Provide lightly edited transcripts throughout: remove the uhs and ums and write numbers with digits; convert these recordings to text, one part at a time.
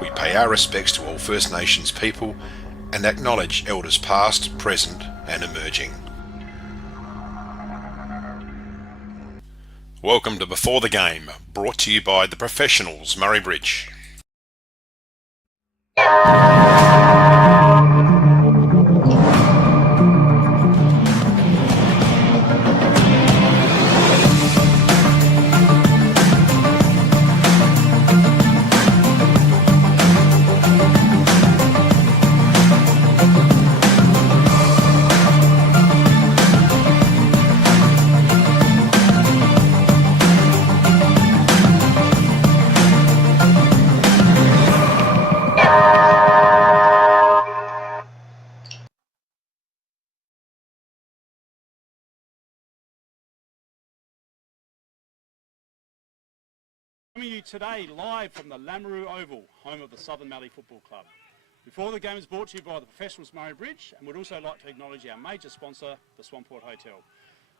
We pay our respects to all First Nations people and acknowledge elders past, present and emerging. Welcome to Before the Game, brought to you by the Professionals, Murray Bridge. Coming to you today live from the Lameroo Oval, home of the Southern Mallee Football Club. Before the Game is brought to you by the Professionals Murray Bridge, and we'd also like to acknowledge our major sponsor, the Swamport Hotel.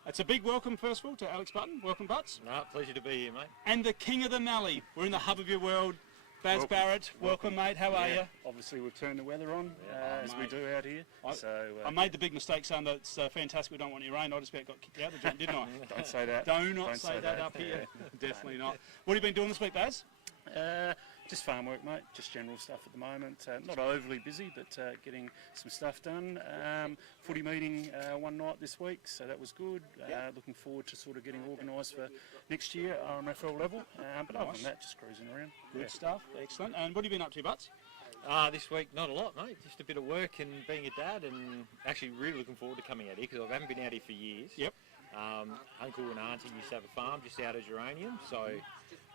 It's a big welcome, first of all, to Alex Button. Welcome, Butts. No, pleasure to be here, mate. And the king of the Mallee. We're in the hub of your world. Baz Barrett, welcome mate. How are you? Obviously, we've turned the weather on as we do out here. I made the big mistake saying that it's fantastic. We don't want any rain. I just about got kicked out of the joint, didn't I? Don't say that. Don't say that up here. Definitely not. What have you been doing this week, Baz? Just farm work, mate. Just general stuff at the moment. Not overly busy, but getting some stuff done. Footy meeting one night this week, so that was good. Looking forward to sort of getting organised for next year at RMFL level. But other than that, just cruising around. Good stuff. Excellent. And what have you been up to, Butts? This week, not a lot, mate. Just a bit of work and being a dad, and actually really looking forward to coming out here because I haven't been out here for years. Yep. Uncle and auntie used to have a farm just out of Geranium, so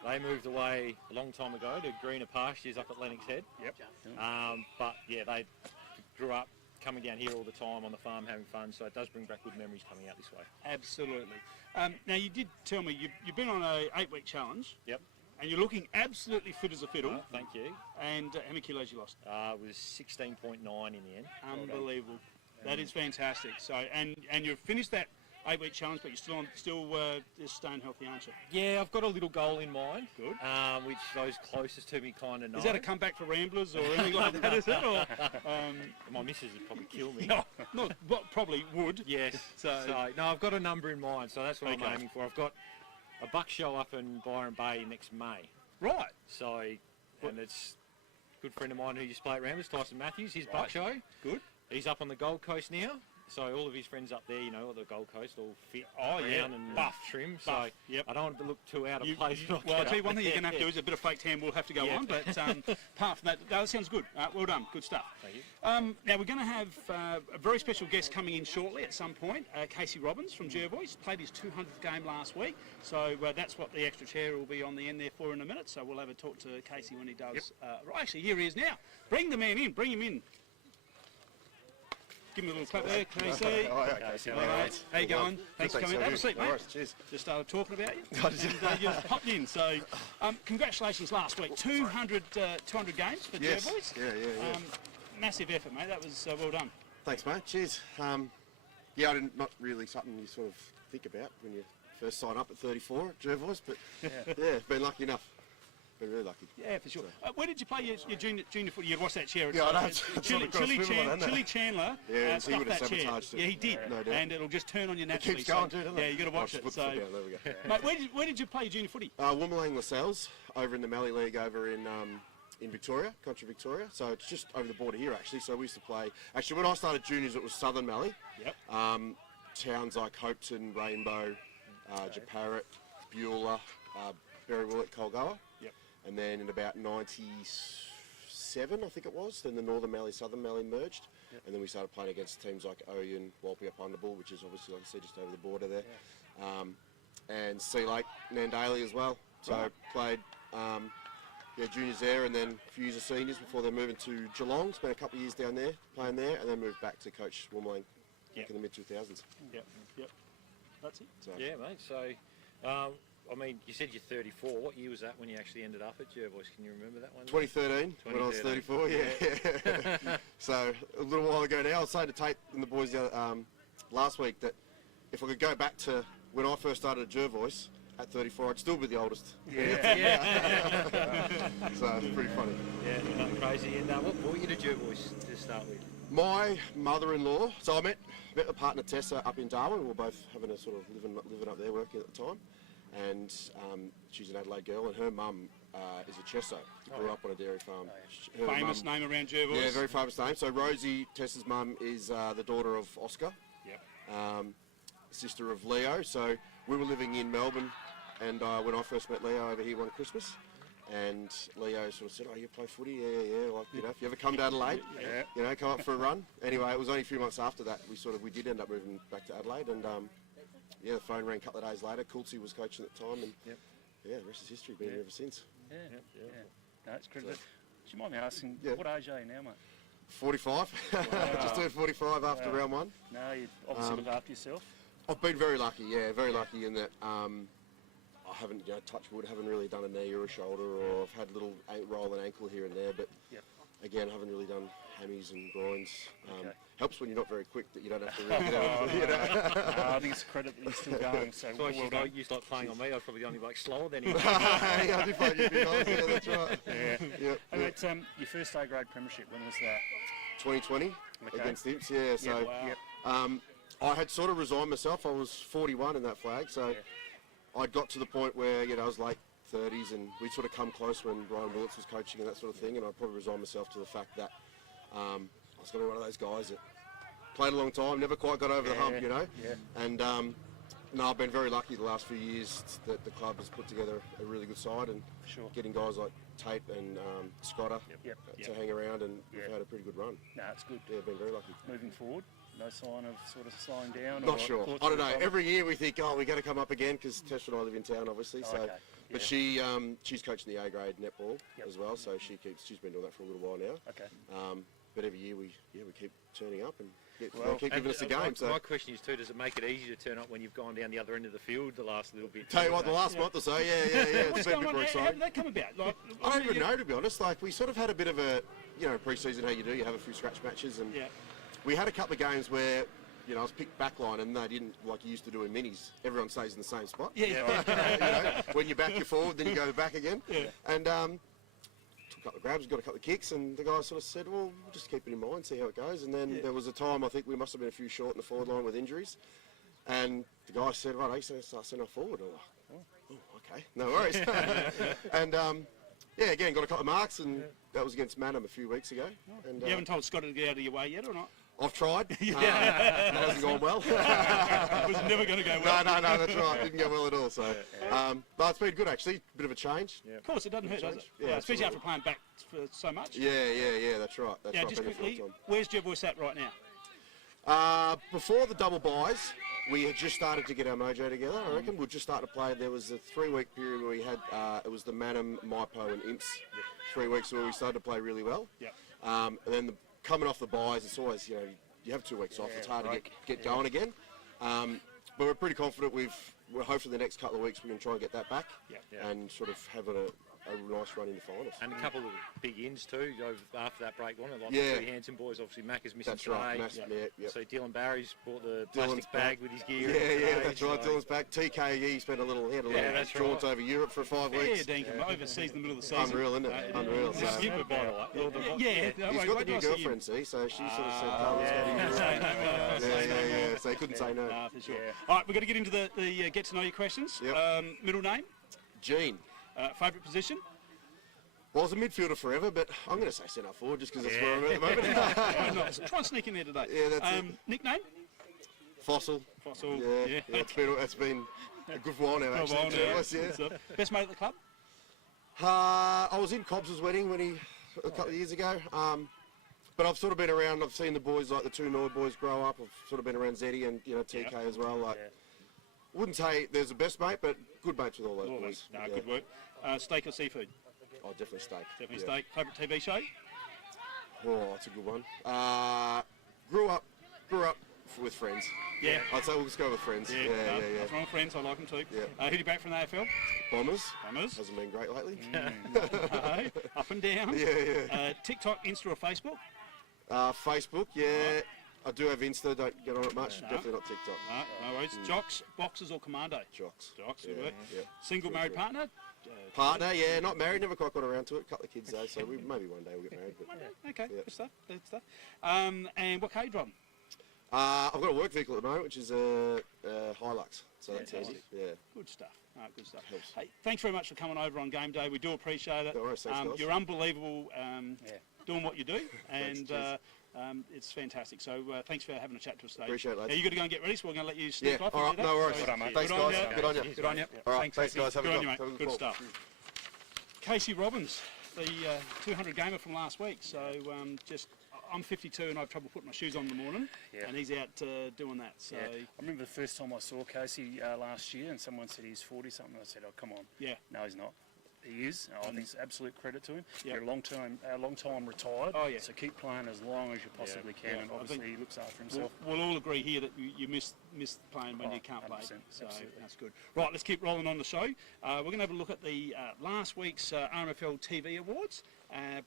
they moved away a long time ago to greener pastures up at Lennox Head. Yep. But yeah, they grew up coming down here all the time on the farm having fun, so it does bring back good memories coming out this way. Absolutely. Now you did tell me you've been on a 8-week challenge. Yep. And you're looking absolutely fit as a fiddle. Oh, thank you. And how many kilos you lost? It was 16.9 in the end. Unbelievable. That is fantastic. So and you've finished that 8-week challenge, but you're still just staying healthy, aren't you? Yeah, I've got a little goal in mind. Good. Which those closest to me kind of know. Is that a comeback for Ramblers or anything like that? Is it? Or, my missus would probably kill me. No, probably would. Yes. So no, I've got a number in mind, so that's what I'm aiming for. I've got a buck show up in Byron Bay next May. Right. So, and it's a good friend of mine who used to play at Ramblers, Tyson Matthews, his buck show. Good. He's up on the Gold Coast now. So all of his friends up there, you know, the Gold Coast, all fit, brown and buff, trim. Buff. So yep. I don't want to look too out of place. Well, I'll tell you one thing you're going to have to do is a bit of fake tan will have to go on. But apart from that, that sounds good. Well done. Good stuff. Thank you. Now we're going to have a very special guest coming in shortly at some point. Casey Robbins from Jervois played his 200th game last week. So that's what the extra chair will be on the end there for in a minute. So we'll have a talk to Casey when he does. Actually, here he is now. Bring the man in. Bring him in. Give me a little clap there, Casey. Casey. How you going? Thanks for coming in. Have a seat, mate. Cheers. Just started talking about you, and you just popped in. So, congratulations last week. 200 games for Jervois. Yeah. Massive effort, mate. That was well done. Thanks, mate. Cheers. Not really something you sort of think about when you first sign up at 34 at Jervois, but been lucky enough. Been really lucky. Yeah, for sure. Where did you play your junior footy? You'd watch that chair. Yeah, I know. Chili Chandler stuffed that chair. Yeah, he did. No doubt. And it'll just turn on you naturally. It keeps going too, doesn't it? Yeah, you got to watch it. So, there we go. mate, where did you play your junior footy? Woomering Lascelles over in the Mallee League over in Victoria, country Victoria. So it's just over the border here actually. So we used to play. Actually, when I started juniors, it was Southern Mallee. Yep. Towns like Hopeton, Rainbow, Japarrett, Beulah, Berrywillet, Colgoa. Yep. And then in about 97, I think it was, then the Northern Mallee, Southern Mallee merged. Yep. And then we started playing against teams like Oyen, Walpy up Underbull, which is obviously, like I said, just over the border there. Yeah. And Sea Lake, Nandaly as well. So played juniors there, and then a few years of seniors before they're moving to Geelong. Spent a couple of years down there, playing there, and then moved back to coach Woomering back in the mid-2000s. Yep. That's it. So. Yeah, mate. So, I mean, you said you're 34. What year was that when you actually ended up at Jervois? Can you remember that one? 2013, when I was 34, yeah. So, a little while ago now. I was saying to Tate and the boys last week that if I could go back to when I first started at Jervois, at 34, I'd still be the oldest. Yeah. So it's pretty funny. Yeah, nothing crazy. And what brought you to Jervois to start with? My mother-in-law, so I met the partner Tessa up in Darwin. We were both having a sort of living up there, working at the time. And she's an Adelaide girl, and her mum is a Chesso. Grew up on a dairy farm. Her Famous mum- name around Jervois. Yeah, very famous name. So Rosie, Tessa's mum, is the daughter of Oscar, Yep. sister of Leo. So we were living in Melbourne, and when I first met Leo over here one Christmas, and Leo sort of said, "Oh, you play footy? Yeah. Like, you know, if you ever come to Adelaide, you know, come up for a run." Anyway, it was only a few months after that we did end up moving back to Adelaide, and yeah, the phone rang a couple of days later. Coulsey was coaching at the time, and yeah, the rest is history. Been here ever since. Yeah. No, it's critical. Do you mind me asking, Yeah. what age are you now, mate? 45, just turned 45 after round one. No, you obviously look after yourself. I've been very lucky, very lucky in that I haven't, touch wood, haven't really done a knee or a shoulder, or I've had a little roll and ankle here and there, but again, haven't really done hammies and groins. Helps when you're not very quick that you don't have to really I think it's a credit that you're still going, so So well done. you like playing on me. I was probably the only bloke slower than him. Yeah, I did play you guys, yeah, that's right. Yeah. And it's, your first A-grade premiership, when was that? 2020 against Imps, yeah, so I had sort of resigned myself. I was 41 in that flag, so I'd got to the point where, I was late 30s, and we'd sort of come close when Ryan Willits was coaching and that sort of thing, and I'd probably resigned myself to the fact that I was going to be one of those guys that played a long time, never quite got over the hump, and no, I've been very lucky the last few years that the club has put together a really good side, and getting guys like Tate and Scotter to hang around, and we've had a pretty good run. No, it's good. Yeah, been very lucky. Moving forward, no sign of sort of slowing down? Not sure. I don't know. Every year we think, we're going to come up again, because Tess and I live in town, obviously. But she's coaching the A-grade netball as well, so she's been doing that for a little while now. Okay. But every year we keep turning up and keep giving us a game. My question is too: does it make it easier to turn up when you've gone down the other end of the field the last little bit? Tell you what, the last month or so, it's What's been a going bit on? more How exciting. did that come about? Like, I don't even know, to be honest. Like, we sort of had a bit of a, pre-season, how you do. You have a few scratch matches, and we had a couple of games where, I was picked backline, and they didn't, like you used to do in minis. Everyone stays in the same spot. When you back, you're forward, then you go back again. And took a couple of grabs, got a couple of kicks, and the guy sort of said, well, we'll just keep it in mind, see how it goes. And then there was a time, I think we must have been a few short in the forward line with injuries. And the guy said, right, he's going to start centre forward. I'm like, oh, okay, no worries. And again, got a couple of marks, and that was against Manham a few weeks ago. And you haven't told Scott to get out of your way yet, or not? I've tried. That hasn't gone well. It was never going to go well. No, that's right. Didn't go well at all. So, but it's been good actually. Bit of a change. Of course, it doesn't hurt, does it? Yeah, especially absolutely. after playing back for so much. Yeah. That's right. That's Now, right. just Been here for a quickly, long time. where's Jervois at right now? Before the double buys, we had just started to get our mojo together. I reckon we'd just started to play. There was a 3-week period where we had it was the Manham, Maipo, and Imps. 3 weeks where we started to play really well. And then coming off the buys, it's always you have 2 weeks off. It's hard to get going again. But we're pretty confident we're hopefully the next couple of weeks we can try and get that back and sort of have a nice run in the finals. And a couple of big ins too after that break, wasn't it? Like Yeah. the 3 Hanson boys, obviously Mac is missing That's right. today. Massive, yeah. So Dylan Barry's bought the Dylan's plastic bag with his gear. Yeah, that's right. Dylan's back. TKE he had a little that's jaunt over Europe for 5 Yeah, weeks. Dinkum, overseas in the middle of the season. Unreal, isn't it? Unreal. So, Skipper, by the way. Yeah, he's got the new girlfriend, see, so she sort of said, "Oh, let's go to Europe." Yeah. So he couldn't say no. For sure. All right, we've got to get into the get to know you questions. Yep. Middle name, Gene. favourite position. Well, I was a midfielder forever, but I'm going to say centre forward just because that's where I'm at the moment. Why not? Try and sneak in there today. Yeah, that's it. Nickname? Fossil. Fossil. Yeah. It's been a good while now, actually. Well, Yeah. Best mate at the club? I was in Cobbs' wedding a couple of years ago. But I've sort of been around. I've seen the boys, like the 2 Nord boys, grow up. I've sort of been around Zeddy and TK as well. Like, wouldn't say there's a best mate, but good mates with all those boys. No, good work. Steak or seafood? Oh, definitely steak. Definitely Yeah. steak. Favourite TV show? Oh, that's a good one. Grew up with Friends. Yeah. I'd say we'll just go with Friends. Yeah. That's wrong, friends. I like them too. Yeah. Who do you back from the AFL? Bombers. Bombers. Hasn't been great lately. Up and down. Yeah. TikTok, Insta or Facebook? Facebook, yeah. I do have Insta, don't get on it much. No. Definitely not TikTok. No worries. Jocks, boxers or commando? Jocks. Jocks, Yeah, good work. yeah. Single True, married true. partner? Partner, yeah, not married, never quite got around to it. Couple of kids though, so maybe one day we'll get married. But Okay, Yeah. good stuff. Good stuff. And what car you driving? I've got a work vehicle at the moment, which is a Hilux, so that's Fantastic. handy. Yeah. Good stuff. Good stuff. Helps. Hey, thanks very much for coming over on game day. We do appreciate it. No worries, thanks, guys. You're unbelievable doing what you do, and cheers. it's fantastic. So thanks for having a chat to us today. Appreciate it, lads. Now you got to go and get ready, so we're going to let you sneak Yeah, off. all and right, do that. no worries. So, Well done, mate. Thanks, good on guys. you. Good on you. Good on you. All right, Thanks, thanks, Casey. guys. Have a Good good on you, one. mate. Have a Good call. stuff. Casey Robbins, the 200 gamer from last week. So I'm 52 and I have trouble putting my shoes on in the morning, Yeah. and he's out doing that. So Yeah. I remember the first time I saw Casey last year, and someone said he's 40-something. I said, "Oh, come on." yeah. No, he's not. He is. I think it's absolute credit to him. Yeah. You're a long time retired. Oh, yeah. So keep playing as long as you possibly can, Yeah. and I obviously think he looks after himself. We'll all agree here that you miss playing when Oh, you can't play. 100%, So absolutely. that's good. Right, let's keep rolling on the show. We're going to have a look at the last week's RMFLTV awards.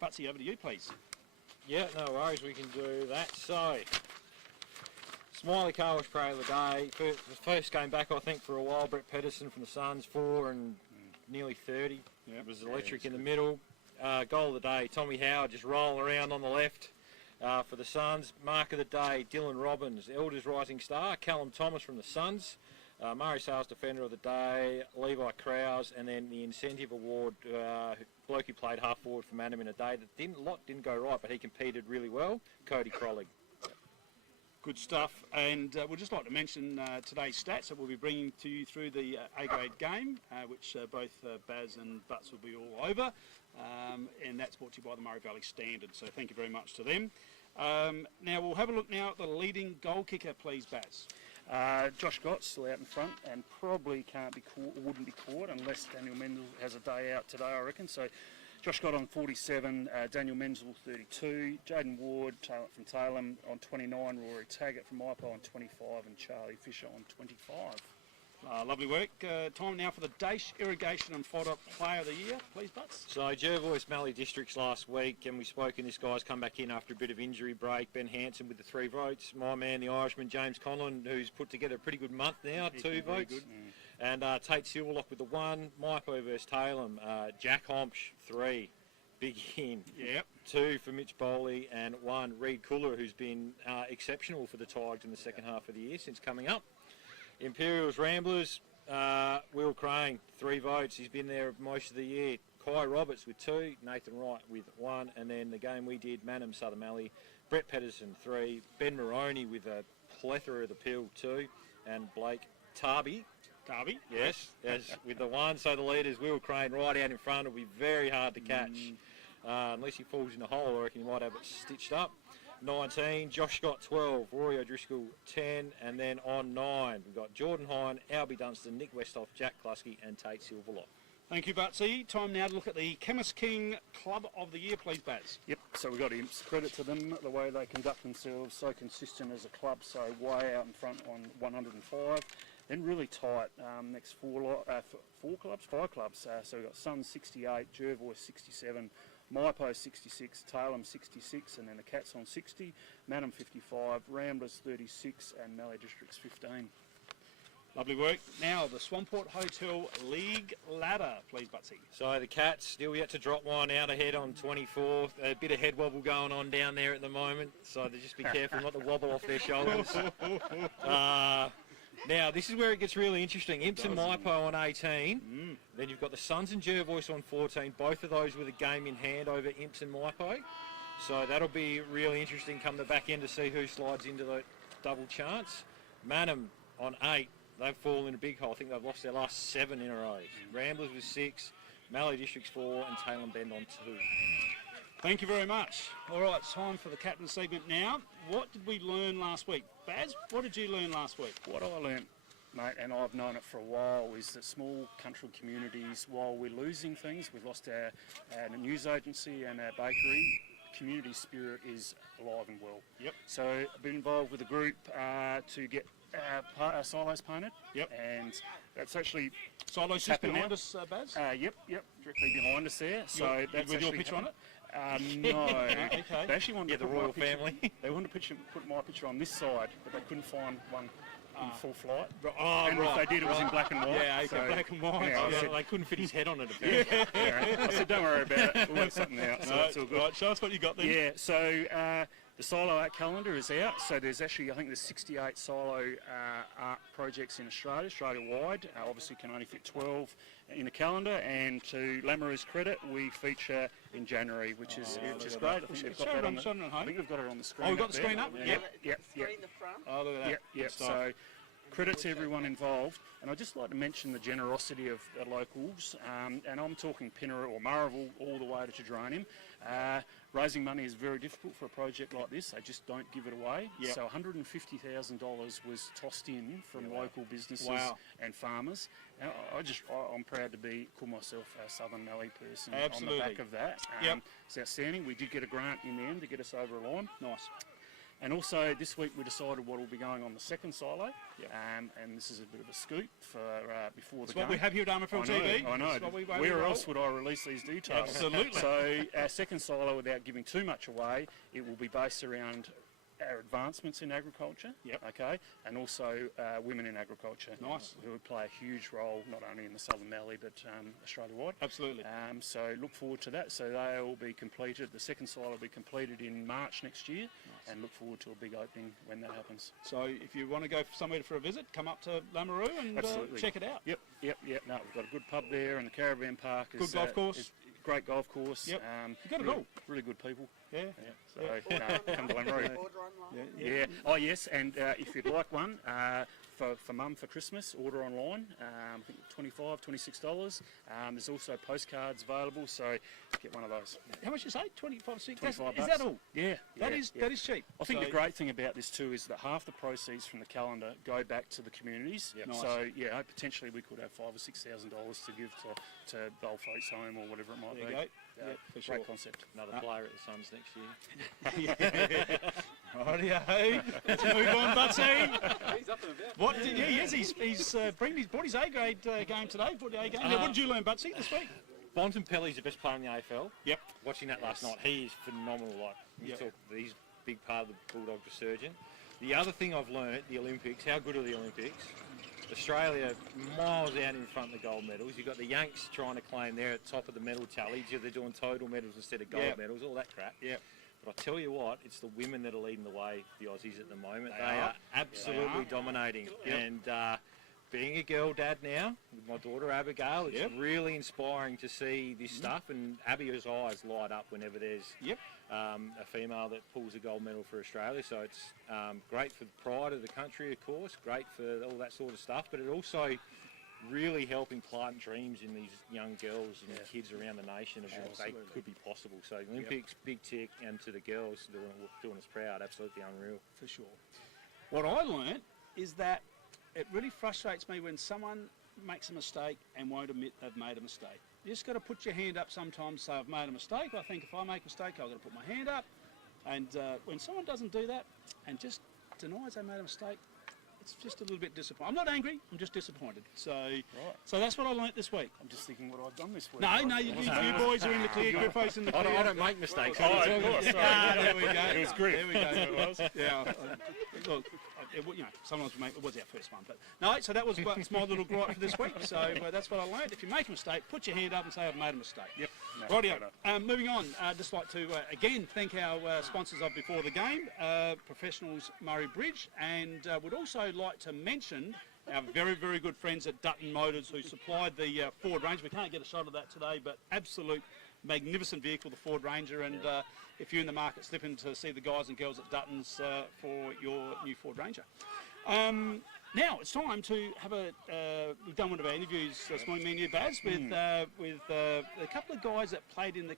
Butsy, over to you, please. Yeah, no worries, we can do that. So, Smiley Car Wash Player of the Day. The first game back, I think, for a while. Brett Pedersen from the Suns, 4 and nearly 30. Yeah. It was electric in the middle. Goal of the day, Tommy Howard just rolling around on the left for the Suns. Mark of the day, Dylan Robbins, Elders Rising Star. Callum Thomas from the Suns. Murray Sales Defender of the Day, Levi Krause, and then the incentive award, bloke who played half forward for Manham in a day that didn't go right, but he competed really well, Cody Crollig. Good stuff. And we'd just like to mention today's stats that we'll be bringing to you through the A-grade game, which both Baz and Butts will be all over. And that's brought to you by the Murray Valley Standard. So thank you very much to them. Now we'll have a look now at the leading goal kicker, please, Baz. Josh Gott's still out in front and probably can't be caught, wouldn't be caught unless Daniel Menzel has a day out today, I reckon. So Josh Gott on 47, Daniel Menzel 32, Jaden Ward from Taylor on 29, Rory Taggart from Ipo on 25, and Charlie Fisher on 25. Lovely work. Time now for the Daesh Irrigation and Fodder Player of the Year, please, Butts. So Jervois Mallee Districts last week, and we've spoken, this guy's come back in after a bit of injury break. Ben Hanson with the 3 votes. My man, the Irishman, James Conlon, who's put together a pretty good month now, 2 votes. Good. And Tate Silverlock with the 1. Maipo versus Taylor, Jack Hompsch, 3. Big in. Yep. 2 for Mitch Bowley, and 1 Reed Cooler, who's been exceptional for the Tigers in the second half of the year since coming up. Imperials Ramblers, Will Crane, 3 votes. He's been there most of the year. Kai Roberts with 2, Nathan Wright with 1, and then the game we did, Manham Southern Mallee, Brett Pedersen 3, Ben Maroney with a plethora of the pill 2, and Blake Tarby. Darby. Yes, with the 1. So the leaders, Will Crane right out in front, will be very hard to catch. Unless he falls in the hole, I reckon he might have it stitched up. 19, Josh Scott 12, Rory O'Driscoll 10, and then on 9 we've got Jordan Hine, Albie Dunstan, Nick Westhoff, Jack Klusky, and Tate Silverlock. Thank you, Butsy. Time now to look at the Chemist King Club of the Year, please, Baz. Yep, so we've got imps. Credit to them, the way they conduct themselves, so consistent as a club, so way out in front on 105. Then really tight, next 5 clubs. So we've got Suns 68, Jervois 67, Maipo 66, Taylor 66, and then the Cats on 60, Manham 55, Ramblers 36, and Mallee Districts 15. Lovely work. Now, the Swamport Hotel League Ladder, please, Butsy. So the Cats still yet to drop one out ahead on 24th. A bit of head wobble going on down there at the moment, so they just be careful not to wobble off their shoulders. Now, this is where it gets really interesting. Imps and Maipo on 18. Then you've got the Suns and Jervois on 14. Both of those with a game in hand over Imps and Maipo. So that'll be really interesting come the back end to see who slides into the double chance. Manham on 8. They've fallen in a big hole. I think they've lost their last 7 in a row. Ramblers with 6. Mallee Districts 4. And Taylor Bend on 2. Thank you very much. All right, it's time for the captain segment now. What did we learn last week? Baz, what did you learn last week? What I learnt, mate, and I've known it for a while, is that small country communities, while we're losing things, we've lost our news agency and our bakery, community spirit is alive and well. Yep. So I've been involved with a group to get our silos painted. Yep. And that's actually Silos just happened behind now. us, Baz. Yep, directly behind us there. So that's with your actually picture on happened. it? No. Okay. They actually wanted Yeah, to the put my royal picture- family. They wanted to put my picture on this side, but they couldn't find one in full flight. Oh, And if they did, it was in black and white. Yeah, okay, so, black and white. Yeah, I Yeah, said, they couldn't fit his head on it, apparently. I said, don't worry about it. We'll work something out. So that's all good. Right, show us what you got there. Yeah, so the solo art calendar is out. So there's actually, I think there's 68 solo art projects in Australia-wide. Obviously can only fit 12 in the calendar, and to Lamoureux's credit, we feature in January, which is great. I think they've got that on the, I think we've got it on the screen. Oh, we've got the there. screen up? Yep. Screen the front. Oh, look at that. Yep. Good stuff. So credit to everyone involved, and I'd just like to mention the generosity of the locals, and I'm talking Pinneroo or Murrayville all the way to Tadronium. Raising money is very difficult for a project like this. They just don't give it away. Yep. So $150,000 was tossed in from local businesses Wow. and farmers. And I'm proud to call myself a Southern Mallee person Absolutely. on the back of that. Yep. It's outstanding. We did get a grant in the end to get us over a line. Nice. And also this week we decided what will be going on the second silo, and this is a bit of a scoop for before It's the what game. we have here at RMFLTV. I know. It's what we Where else would I release these details? Absolutely. So our second silo, without giving too much away, it will be based around our advancements in agriculture, okay, and also women in agriculture. Nice. Who would play a huge role not only in the Southern Mallee but Australia-wide. Absolutely. So look forward to that. So they will be completed, the second silo will be completed in March next year, and look forward to a big opening when that happens. So if you want to go somewhere for a visit, come up to Lamoureux and Absolutely. check it out. Yep. No, we've got a good pub there, and the caravan park is Good golf course. is great golf course. Yep. You've got it really, all. really good people. Yeah. So come to Lamoureux. Order online. Yeah. Oh yes, and if you'd like one for Mum for Christmas, order online. I think $25, $26. There's also postcards available, so get one of those. How much you say? 25 cents? Is $25. that all? Yeah. That is cheap. I think So- the great thing about this too is that half the proceeds from the calendar go back to the communities. Nice. So potentially we could have $5,000 or $6,000 to give to the old folks' home or whatever it might There be. you go. Yeah, Yeah, for great sure. concept. Another player at the Suns next year. Rightio. Let's move on, Butsy. He's up and about. What did he is? He's brought his A grade game today. Brought the A game. Now, what did you learn, Butsy, this week? Bontempelli's the best player in the AFL. Yep. Watching that last night, he is phenomenal. Like, Yep. he's a big part of the Bulldog resurgence. The other thing I've learnt, the Olympics, how good are the Olympics? Australia miles out in front of the gold medals. You've got the Yanks trying to claim they're at top of the medal tally. They're doing total medals instead of gold Yep. medals, all that crap. Yeah. But I tell you what, it's the women that are leading the way, the Aussies at the moment. They They are. are absolutely They are. dominating. Yep. And being a girl dad now, with my daughter Abigail, it's Yep. really inspiring to see this stuff. And Abby's eyes light up whenever there's Yep. a female that pulls a gold medal for Australia. So it's great for the pride of the country, of course, great for all that sort of stuff, but it also really helping plant dreams in these young girls and kids around the nation of what they could be possible. So the Olympics, big tick, and to the girls doing us proud, absolutely unreal. For sure. What I learnt is that it really frustrates me when someone makes a mistake and won't admit they've made a mistake. You just got to put your hand up sometimes and say, I've made a mistake. I think if I make a mistake, I've got to put my hand up. And when someone doesn't do that and just denies they made a mistake, it's just a little bit disappointing. I'm not angry, I'm just disappointed. So that's what I learnt this week. I'm just thinking what I've done this week. No, you boys are in the clear. Griffo's in the clear. I don't make mistakes. Oh, of course. There we go. It was great. There we go. It was. Yeah. Look, sometimes it was our first one, but no. So that was my little gripe for this week. So that's what I learned. If you make a mistake, put your hand up and say I've made a mistake. Yep. Rightio. Moving on. Just like to again thank our sponsors of before the game, Professionals Murray Bridge, and would also like to mention our very, very good friends at Dutton Motors who supplied the Ford Ranger. We can't get a shot of that today, but absolute magnificent vehicle, the Ford Ranger, and if you're in the market, slip in to see the guys and girls at Dutton's for your new Ford Ranger. Now it's time to have we've done one of our interviews this morning, me and you, Baz, with a couple of guys that played in the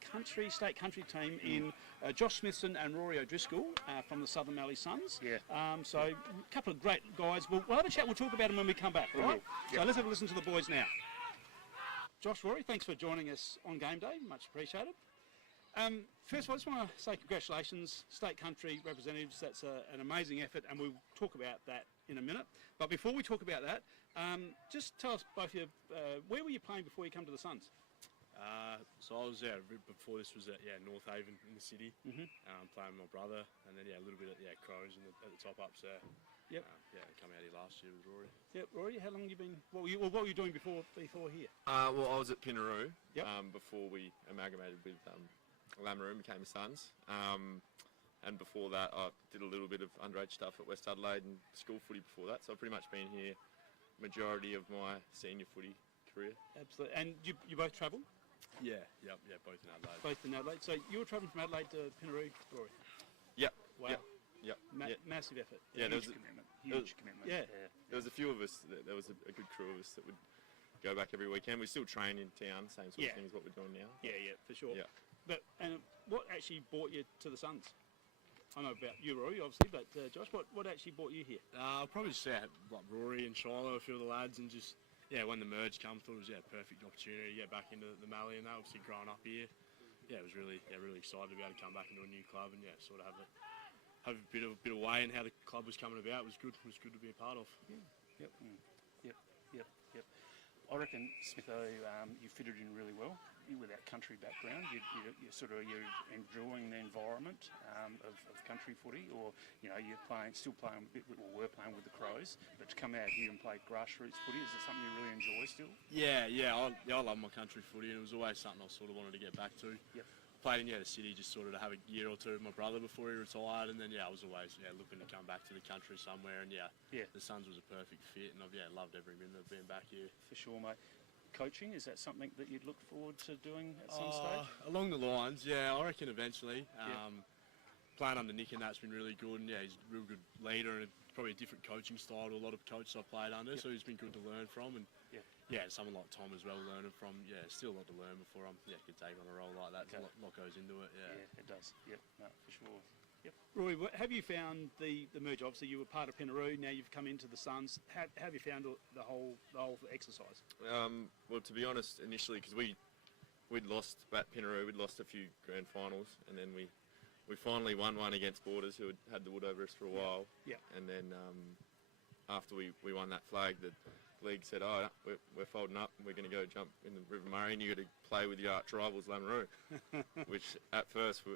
state country team in Josh Smithson and Rory O'Driscoll from the Southern Mallee Suns. Yeah. So a couple of great guys. We'll have a chat. We'll talk about them when we come back. All right. So let's have a listen to the boys now. Josh, Rory, thanks for joining us on game day. Much appreciated. First of all, I just want to say congratulations, state country representatives. That's an amazing effort, and we'll talk about that in a minute. But before we talk about that, just tell us both of you, where were you playing before you come to the Suns? So I was before this was at North Haven in the city, playing with my brother, and then a little bit at Crows at the top ups there. Yep. Come out here last year with Rory. Yep. Rory, how long have you been? What were you doing before here? Well, I was at Pinaroo Yep. before we amalgamated with Lameroo and became Suns. And before that, I did a little bit of underage stuff at West Adelaide and school footy before that. So I've pretty much been here majority of my senior footy career. Absolutely. And you both travelled? Yeah, both in Adelaide. Both in Adelaide. So you were travelling from Adelaide to Pinaroo, Rory? Yep. Wow. Yep. Massive effort. Yeah, there was Huge commitment. Yeah. there was a few of us. There was a good crew of us that would go back every weekend. We still train in town, same sort of thing as what we're doing now. Yeah, for sure. Yeah. But what actually brought you to the Suns? I know about you, Rory, obviously, but Josh, what actually brought you here? I'll probably just say like Rory and Shiloh, a few of the lads, and just when the merge came, thought it was a perfect opportunity to get back into the Mallee and that. Obviously, growing up here, it was really excited to be able to come back into a new club and sort of have a bit of way in how the club was coming about. It was good to be a part of. Yep. Yep. I reckon, Smitho, you fitted in really well with that country background. You're enjoying the environment of country footy, or you're still playing a bit, or were playing with the Crows, but to come out here and play grassroots footy, is it something you really enjoy still? I love my country footy, and it was always something I sort of wanted to get back to. Yep. Played in the city just sort of to have a year or two with my brother before he retired, and then I was always looking to come back to the country somewhere, and the Suns was a perfect fit, and I've loved every minute of being back here. For sure, mate. Coaching, is that something that you'd look forward to doing at some stage? Along the lines, I reckon eventually. Playing under Nick and that's been really good, and he's a real good leader, and probably a different coaching style to a lot of coaches I've played under, so he's been good to learn from, and someone like Tom as well, learning from, still a lot to learn before I'm could take on a role like that. Okay. There's a lot goes into it. Yeah, it does. Yep, no, for sure. Yep. Rory, have you found the merge? Obviously, you were part of Pinaroo. Now you've come into the Suns. How have you found the whole exercise? Well, to be honest, initially, because we'd lost at Pinaroo, we'd lost a few grand finals, and then we finally won one against Borders, who had the wood over us for a while. Yeah. And then after we won that flag, the league said, "Oh, we're folding up. We're going to go jump in the River Murray, and you got to play with your arch rivals, Lameroo." Which at first,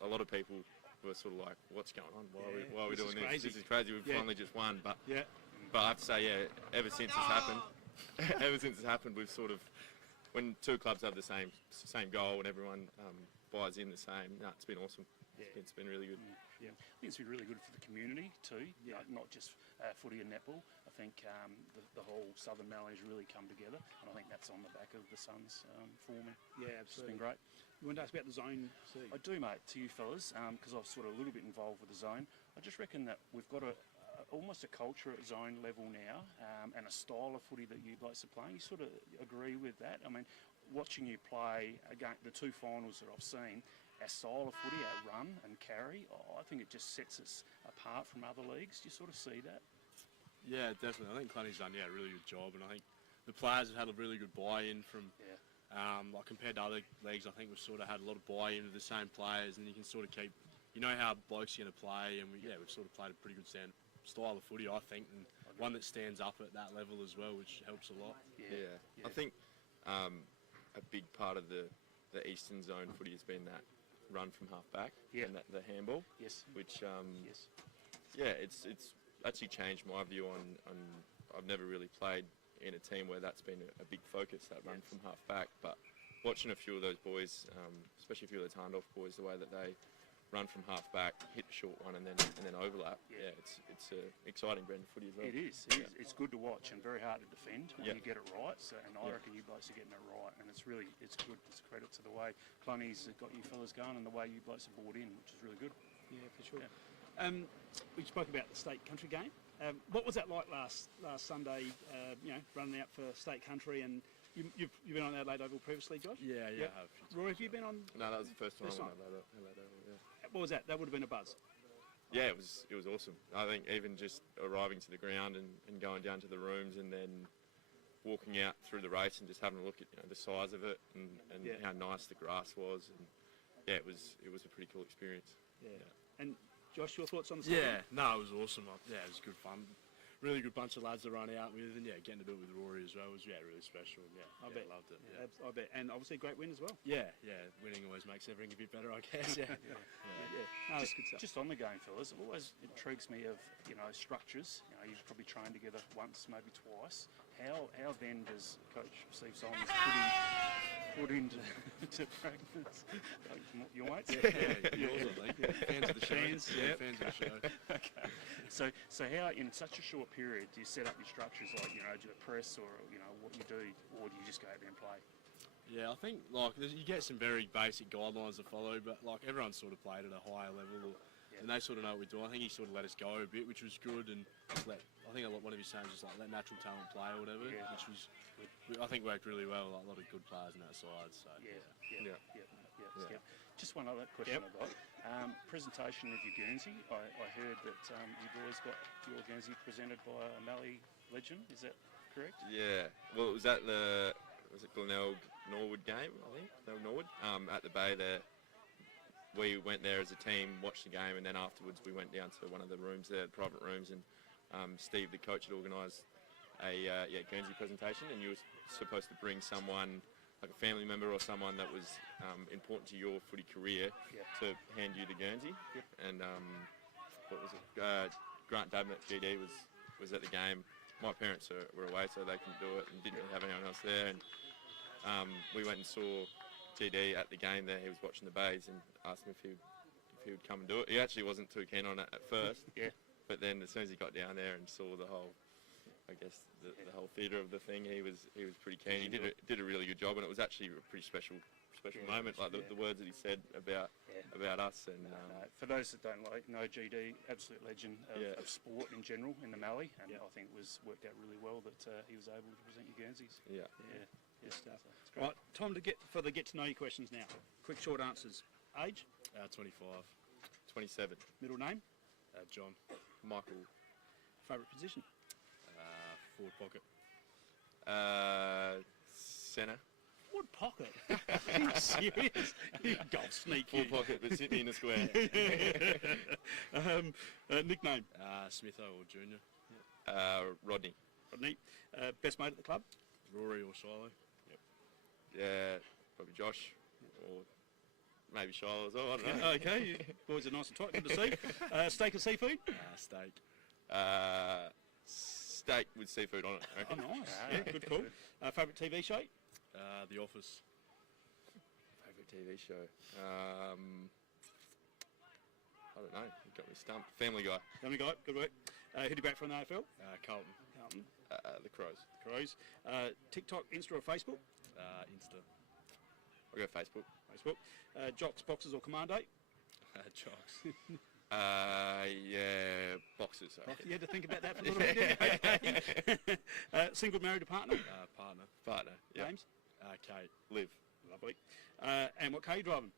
a lot of people were sort of like, "What's going on? Why are we doing this? Crazy. This is crazy. We've finally just won." But Yeah. I have to say, ever since it's happened, we've sort of, when two clubs have the same goal and everyone buys in the same, it's been awesome. Yeah. It's been really good. Yeah, I think it's been really good for the community too. Yeah. Not just footy and netball. I think the whole Southern Mallee has really come together, and I think that's on the back of the Suns forming. Yeah, It's absolutely. been great. You want to ask about the zone? I do, mate, to you fellas, because I've sort of a little bit involved with the zone. I just reckon that we've got almost a culture at zone level now, and a style of footy that you'd like to play. You sort of agree with that? I mean, watching you play again, the two finals that I've seen, our style of footy, our run and carry, I think it just sets us apart from other leagues. Do you sort of see that? Yeah, definitely. I think Clenny's done a really good job, and I think the players have had a really good buy-in from. Like compared to other leagues, I think we've sort of had a lot of buy-in of the same players, and you can sort of keep, how blokes are going to play, and we've sort of played a pretty good style of footy, I think, and one that stands up at that level as well, which helps a lot. Yeah. I think a big part of the Eastern Zone footy has been that run from half back and the handball. Yes. Which Yes. it's actually changed my view on. I've never really played in a team where that's been a big focus, that run from half back. But watching a few of those boys, especially a few of the Tarndorf boys, the way that they run from half back, hit the short one, and then overlap. Yeah, it's an exciting brand of footy as well. It is. It's good to watch and very hard to defend when you get it right. So, and I reckon you blokes are getting it right, and it's good. It's a credit to the way Cluny's got you fellas going and the way you blokes are bought in, which is really good. Yeah, for sure. Yeah. We spoke about the state country game. What was that like last Sunday? Running out for state country, and you've been on Adelaide Oval previously, Josh? Yeah, I have. Roy, have you been on? No, that was the first time. First time. Adelaide Oval, yeah. What was that? That would have been a buzz. Yeah, it was awesome. I think even just arriving to the ground and going down to the rooms and then walking out through the race and just having a look at the size of it and how nice the grass was, and it was a pretty cool experience. Yeah. And Josh, your thoughts on the Yeah, no, it was awesome. It was good fun. really good bunch of lads to run out with, and getting to do it with Rory as well was really special. And I bet. Loved it. I bet, and obviously a great win as well. Yeah, winning always makes everything a bit better, I guess. Yeah. No, that's good stuff. Just on the game, fellas, it always intrigues me of structures. You've probably trained together once, maybe twice. How then does Coach Steve Simons put into to practice? Your mates? Yours, I think. Fans of the show. Fans of the show. Okay. So how in such a short period do you set up your structures? Like do you press or what you do, or do you just go out there and play? Yeah, I think you get some very basic guidelines to follow, but everyone's sort of played at a higher level, and they sort of know what we're doing. I think he sort of let us go a bit, which was good, and just I think one of his sayings was let natural talent play or whatever, which was I think worked really well. A lot of good players on that side. So Yeah. Just one other question I got. Presentation of your Guernsey. I heard that you boys got your Guernsey presented by a Mallee legend. Is that correct? Yeah. Well, it was at the Glenelg Norwood game, I think. Norwood. At the Bay there. We went there as a team, watched the game, and then afterwards we went down to one of the rooms there, private rooms, and Steve, the coach, had organised a Guernsey presentation, and you were supposed to bring someone, like a family member or someone that was important to your footy career, to hand you the Guernsey. And what was it? Grant Dabnett, GD, was at the game. My parents were away, so they couldn't do it, and didn't really have anyone else there. And we went and saw GD at the game there. He was watching the Bays and asked him if he would come and do it. He actually wasn't too keen on it at first. But then as soon as he got down there and saw the whole, I guess, the whole theatre of the thing, he was pretty keen. He did a really good job, and it was actually a pretty special moment. Like the words that he said about us. And for those that don't know GD, absolute legend of sport in general in the Mallee, and I think it worked out really well that he was able to present your Guernseys. Good stuff. Right, time to get to know you questions now. Quick, short answers. Age? 25. 27. Middle name? John. Michael. Favourite position? Forward pocket. Centre. Forward pocket? Are you serious? You golf sneak. Forward pocket, but sitting in a square. Nickname? Smitho or Junior. Rodney. Rodney. Best mate at the club? Rory or Shiloh. Yeah, probably Josh, or maybe Shiloh as well, I don't know. Okay, you boys are nice and tight, good to see. Steak or seafood? Steak. Steak with seafood on it, I reckon. Oh, nice. Yeah, good call. Favourite TV show? The Office. Favourite TV show? I don't know, you got me stumped. Family Guy. Family Guy, good work. Who do you back from the AFL? Carlton. Carlton. The Crows. Crows. TikTok, Insta or Facebook? Insta. I'll go Facebook. Facebook. Jocks, boxers or commando? Jocks. Yeah, boxes. I reckon. You had to think about that for a little bit, didn't you? Okay. Single, married or partner? Partner. Partner. Yeah. James? Kate. Live. Lovely. And what car are you driving?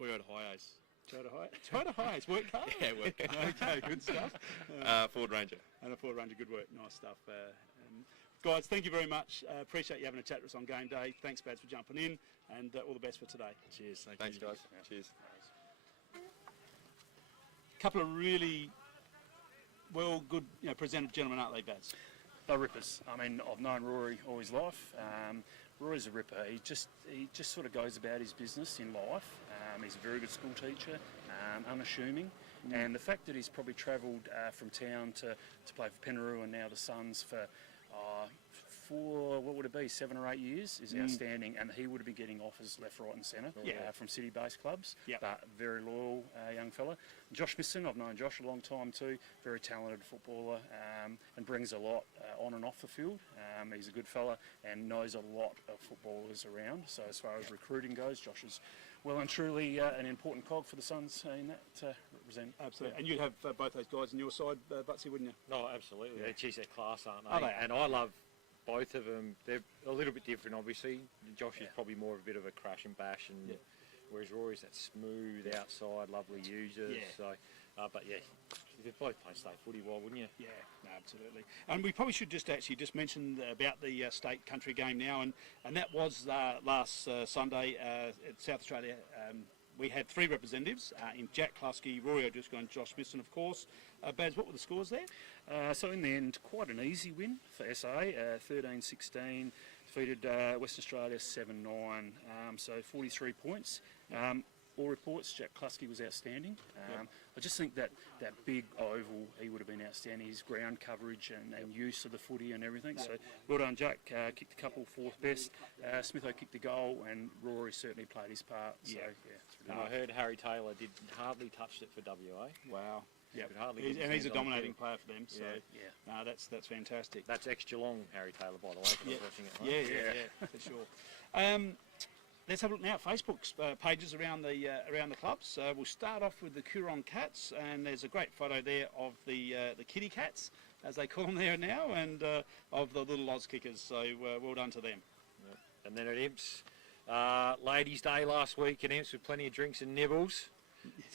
Toyota Hiace. Toyota Hiace, work car? Yeah, work car. Okay, good stuff. Ford Ranger. And a Ford Ranger, good work. Nice stuff. Guys, thank you very much. Appreciate you having a chat with us on game day. Thanks, Bads, for jumping in, and all the best for today. Cheers. Thanks, you. guys. Cheers. Couple of really good, presented gentlemen, aren't they, Bads? They're rippers. I mean, I've known Rory all his life. Rory's a ripper. He just sort of goes about his business in life. He's a very good school teacher, unassuming. And the fact that he's probably travelled from town to play for Penaroo and now the Suns for what would it be, 7 or 8 years is outstanding, and he would have been getting offers left, right and centre from city-based clubs, but very loyal young fella. Josh Misson, I've known Josh a long time too, very talented footballer, and brings a lot on and off the field. He's a good fella and knows a lot of footballers around, so as far as recruiting goes, Josh is well and truly an important cog for the Suns in that represent. Absolutely. And you'd have both those guys on your side, Butsy, wouldn't you? No, absolutely. Geez, they're class, aren't Are they? they? And I love both of them. They're a little bit different, obviously. Josh is probably more of a bit of a crash and bash, and whereas Rory's that smooth outside, lovely user. Yeah. So, but yeah, if they're both playing state footy, why wouldn't you? Yeah, no, absolutely. And we probably should just mention about the state country game now, and that was last Sunday at South Australia we had 3 representatives in Jack Klusky, Rory O'Driscoll and Josh Misson, of course. Baz, what were the scores there? So in the end, quite an easy win for SA, 13-16, defeated Western Australia 7-9, so 43 points. All reports, Jack Klusky was outstanding. I just think that big oval, he would have been outstanding. His ground coverage and use of the footy and everything. So well done, Jack. Kicked a couple, 4th best. Smitho kicked the goal, and Rory certainly played his part. So, it's And I heard Harry Taylor hardly touched it for WA. Wow. Yeah, And he's a dominating player for them. So Yeah. that's fantastic. That's ex-Geelong Harry Taylor, by the way, 'cause I was watching it. Yeah, for sure. Let's have a look now at Facebook's pages around the clubs. We'll start off with the Coorong Cats, and there's a great photo there of the kitty cats, as they call them there now, and of the little Oz kickers. So well done to them. Yep. And then at Imps, Ladies' Day last week at Imps with plenty of drinks and nibbles.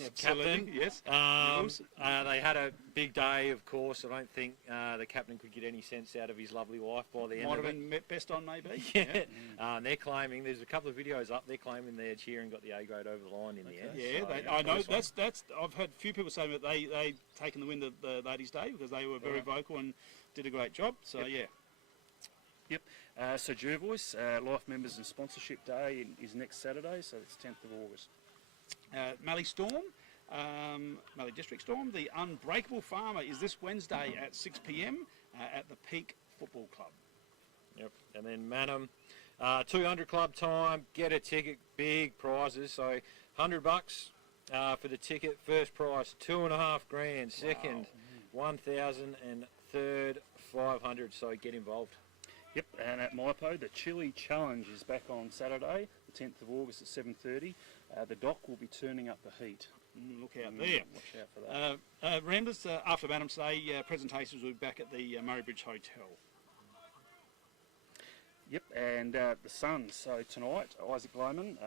Absolutely, Captain. yes. They had a big day, of course. I don't think the captain could get any sense out of his lovely wife by the end Might of have it. been best on, maybe. Yeah. And they're claiming, there's a couple of videos up, they're claiming their cheering got the A grade over the line in the end. Yeah, So, I know. That's. I've heard a few people say that they taken the win the Ladies' Day because they were very vocal and did a great job. So Yep. So Jervois, Life Members and Sponsorship Day is next Saturday, so it's 10th of August. Mallee Storm, Mallee District Storm, the Unbreakable Farmer is this Wednesday at 6 p.m. At the Peak Football Club. Yep. And then Manham, 200 club time, get a ticket, big prizes. So $100 for the ticket. First prize, $2.5 grand. Second, 1,000, and third, 500. So get involved. Yep, and at MyPo, the Chili Challenge is back on Saturday, the 10th of August at 7:30. The doc will be turning up the heat. Look out there. Watch out for that. Ramblers, after Adam's Day, presentations will be back at the Murray Bridge Hotel. Yep, and the Suns. So tonight, Isaac Lohman,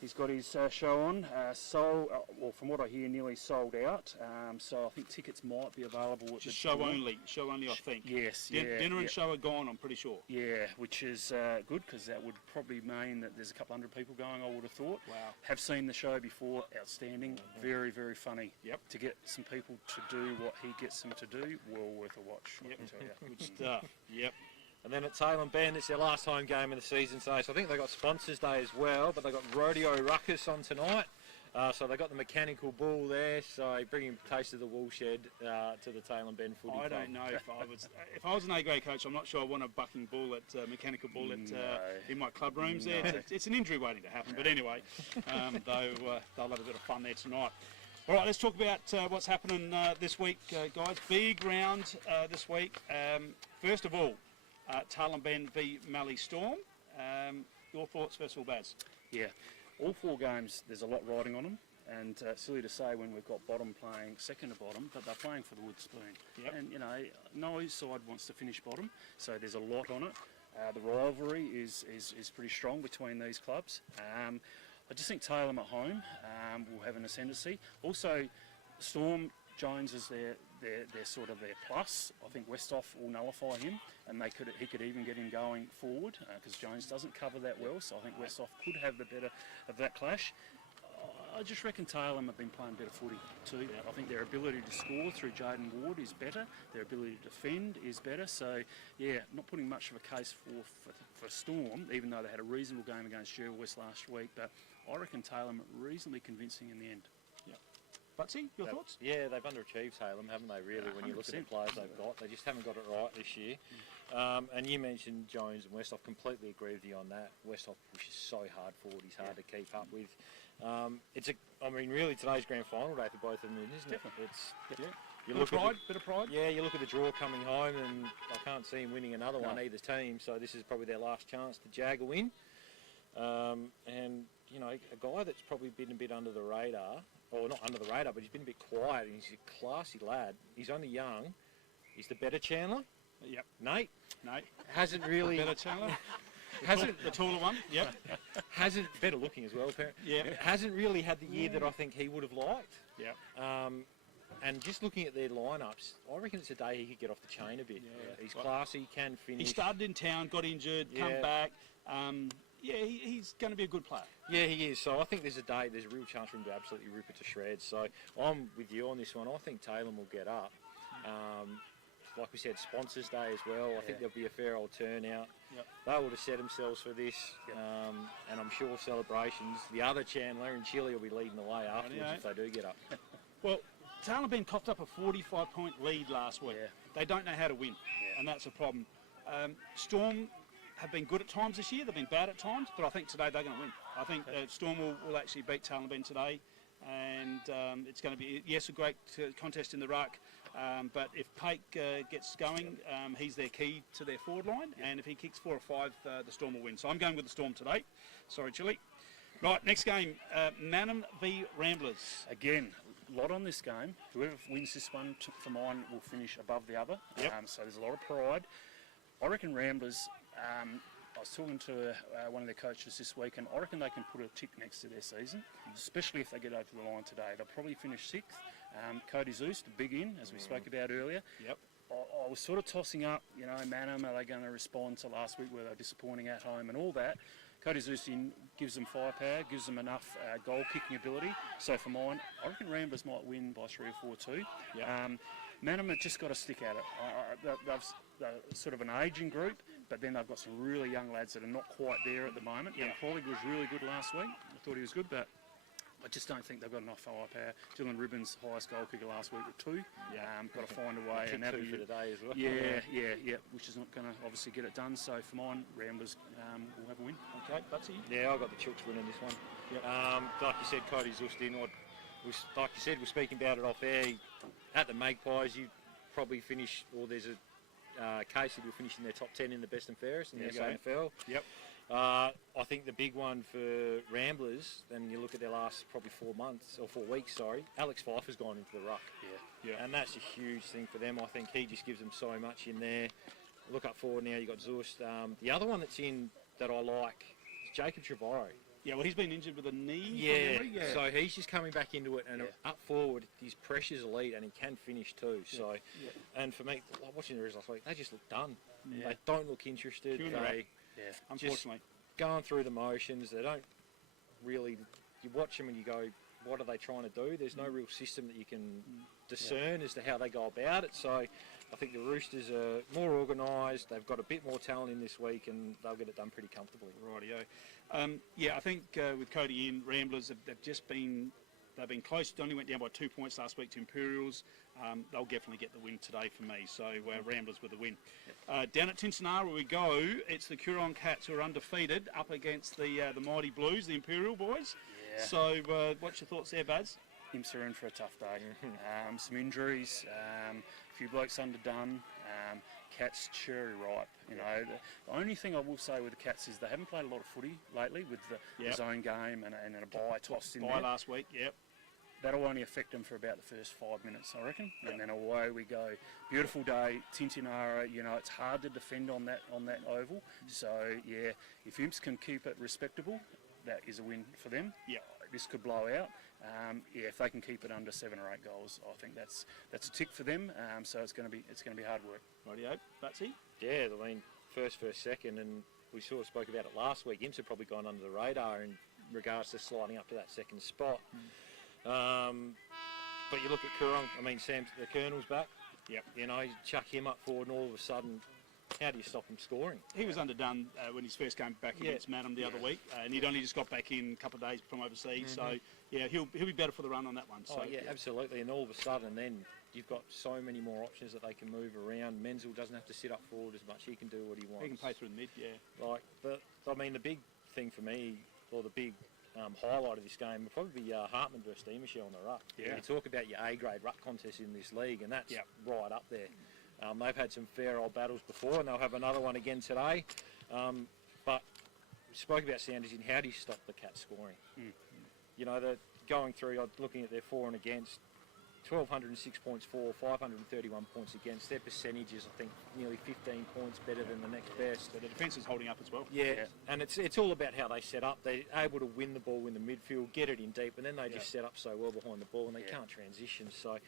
he's got his show on. Well, from what I hear, nearly sold out. So I think tickets might be available at the Show only, I think. Yes, Dinner and show are gone, I'm pretty sure. Yeah, which is good because that would probably mean that there's a couple hundred people going, I would have thought. Wow. Have seen the show before, outstanding, very, very funny. Yep. To get some people to do what he gets them to do, well worth a watch. Yep. I can tell you. Good stuff. Yep. And then at Salem Bend, it's their last home game of the season, so I think they got Sponsors Day as well, but they got Rodeo Ruckus on tonight. So they got the Mechanical Bull there, so bringing Taste of the Woolshed to the Salem Bend footy I club. don't know if I was an A-grade coach, I'm not sure I want a bucking bull at Mechanical Bull in my club rooms there. It's an injury waiting to happen, but anyway, they'll have a bit of fun there tonight. All right, let's talk about what's happening this week, guys. Big round this week. First of all, Tarlin Bend v Mallee Storm. Your thoughts first of all, Baz? Yeah, all 4 games, there's a lot riding on them. And silly to say when we've got bottom playing second to bottom, but they're playing for the wood spoon. Yep. And, no side wants to finish bottom, so there's a lot on it. The rivalry is pretty strong between these clubs. I just think Taylor at home will have an ascendancy. Also, Storm, Jones is their sort of their plus. I think Westhoff will nullify him, and he could even get him going forward because Jones doesn't cover that well. So I think Westhoff could have the better of that clash. I just reckon Taylor have been playing better footy too. I think their ability to score through Jaden Ward is better. Their ability to defend is better. So yeah, not putting much of a case for Storm, even though they had a reasonable game against Jervois last week. But I reckon Taylor reasonably convincing in the end. Butsy, your thoughts? Yeah, they've underachieved Salem, haven't they, really, when you look at the 100%. players they've got. They just haven't got it right this year. And you mentioned Jones and Westhoff, completely agree with you on that. Westhoff pushes so hard forward, he's hard to keep up with. Really, today's grand final day for both of them, isn't it? Bit of pride. Yeah, you look at the draw coming home, and I can't see him winning another one, either team, so this is probably their last chance to jag a win. And, a guy that's probably been a bit under the radar, or not under the radar, but he's been a bit quiet, and he's a classy lad. He's only young. He's the better Chandler. Yep. Nate. Nate. Hasn't really... Better Chandler. The taller one. Yep. Hasn't... Better looking as well, apparently. Yeah. Hasn't really had the year that I think he would have liked. Yep. And just looking at their lineups, I reckon it's a day he could get off the chain a bit. Yeah. He's classy, can finish. He started in town, got injured, come back. Yeah, he's going to be a good player. Yeah, he is. So I think there's a real chance for him to absolutely rip it to shreds. So I'm with you on this one. I think Taylor will get up. Like we said, Sponsors Day as well. I think there'll be a fair old turnout. Yep. They would have set themselves for this, and I'm sure celebrations. The other Chandler and Chile will be leading the way afterwards if they do get up. Well, Taylor Ben coughed up a 45-point lead last week. Yeah. They don't know how to win, and that's a problem. Storm have been good at times this year. They've been bad at times, but I think today they're going to win. I think Storm will actually beat Taylor Ben today, and it's going to be, a great contest in the ruck. But if Pake gets going, he's their key to their forward line, and if he kicks 4 or 5, the Storm will win. So I'm going with the Storm today. Sorry, Chile. Right, next game, Manham v Ramblers. Again, a lot on this game. Whoever wins this one, for mine, will finish above the other. Yep. So there's a lot of pride. I reckon Ramblers, I was talking to one of their coaches this week, and I reckon they can put a tick next to their season, especially if they get over the line today. They'll probably finish 6th. Cody Zeus, the big in, as we spoke about earlier. Yep. I was sort of tossing up, Manham, are they going to respond to last week where they were disappointing at home and all that? Cody Zeus in gives them firepower, gives them enough goal-kicking ability. So for mine, I reckon Ramblers might win by 3 or 4-2. Yep. Manham have just got to stick at it. They're sort of an ageing group, but then they've got some really young lads that are not quite there at the moment. Yeah. Crawley was really good last week. I thought he was good, but I just don't think they've got enough firepower. Dylan Ribbons, highest goal kicker last week with 2. Got to find a way. And 2 for today as well. Yeah, which is not going to obviously get it done. So for mine, Ramblers will have a win. Okay, Butsy. Yeah, I've got the Chooks winning this one. Yep. Like you said, Cody Zustin, like you said, we're speaking about it off air. At the Magpies, you probably finish, or there's a Casey will finish in their top 10 in the best and fairest in the SANFL. Yep. I think the big one for Ramblers, then you look at their last probably 4 weeks, Alex Pfeiffer's gone into the ruck. Yeah. And that's a huge thing for them. I think he just gives them so much in there. Look up forward now, you've got Zeus. The other one that's in that I like is Jacob Trevorrow. Yeah, well, he's been injured with a knee. Yeah, so he's just coming back into it, and up forward, his pressure's elite, and he can finish too. So, and for me, like watching the results last week, they just look done. Yeah. They don't look interested. Unfortunately. Going through the motions, they don't really. You watch them and you go, what are they trying to do? There's no real system that you can discern as to how they go about it. So I think the Roosters are more organised. They've got a bit more talent in this week, and they'll get it done pretty comfortably. Rightio. I think with Cody in, Ramblers, they've been close. They only went down by 2 points last week to Imperials. They'll definitely get the win today for me. So Ramblers with the win. Down at Tinsinara we go. It's the Coorong Cats who are undefeated up against the mighty Blues, the Imperial boys. Yeah. So what's your thoughts there, Bads? Imps are in for a tough day. Some injuries, a few blokes underdone. Cats cherry ripe. The only thing I will say with the Cats is they haven't played a lot of footy lately with the zone game and a bye tossed in there. Last week, yep. That'll only affect them for about the first 5 minutes, I reckon, and then away we go. Beautiful day, Tintinara. It's hard to defend on that oval. So if Imps can keep it respectable, that is a win for them. Yeah, this could blow out. If they can keep it under 7 or 8 goals, I think that's a tick for them. So it's going to be hard work. Rightio, Batsy. Yeah, I mean first, second, and we sort of spoke about it last week. Imps have probably gone under the radar in regards to sliding up to that second spot. But you look at Coorong, the Colonel's back. Yep. You chuck him up forward, and all of a sudden, how do you stop him scoring? He was underdone when his first came back against Manham the other week, and he'd only just got back in a couple of days from overseas. So he'll be better for the run on that one. So, absolutely. And all of a sudden, then you've got so many more options that they can move around. Menzel doesn't have to sit up forward as much; he can do what he wants. He can play through the mid. The big thing for me, or the big highlight of this game would probably be Hartman versus Steamershell on the ruck. Yeah. You talk about your A-grade ruck contest in this league, and that's right up there. They've had some fair old battles before, and they'll have another one again today. But we spoke about Sanders in how do you stop the Cats scoring? They're going through, looking at their for and against, 1,206 points for, 531 points against. Their percentages, I think, nearly 15 points better than the next best. But the defence is holding up as well. Yeah, and it's all about how they set up. They're able to win the ball in the midfield, get it in deep, and then they just set up so well behind the ball, and they can't transition. So,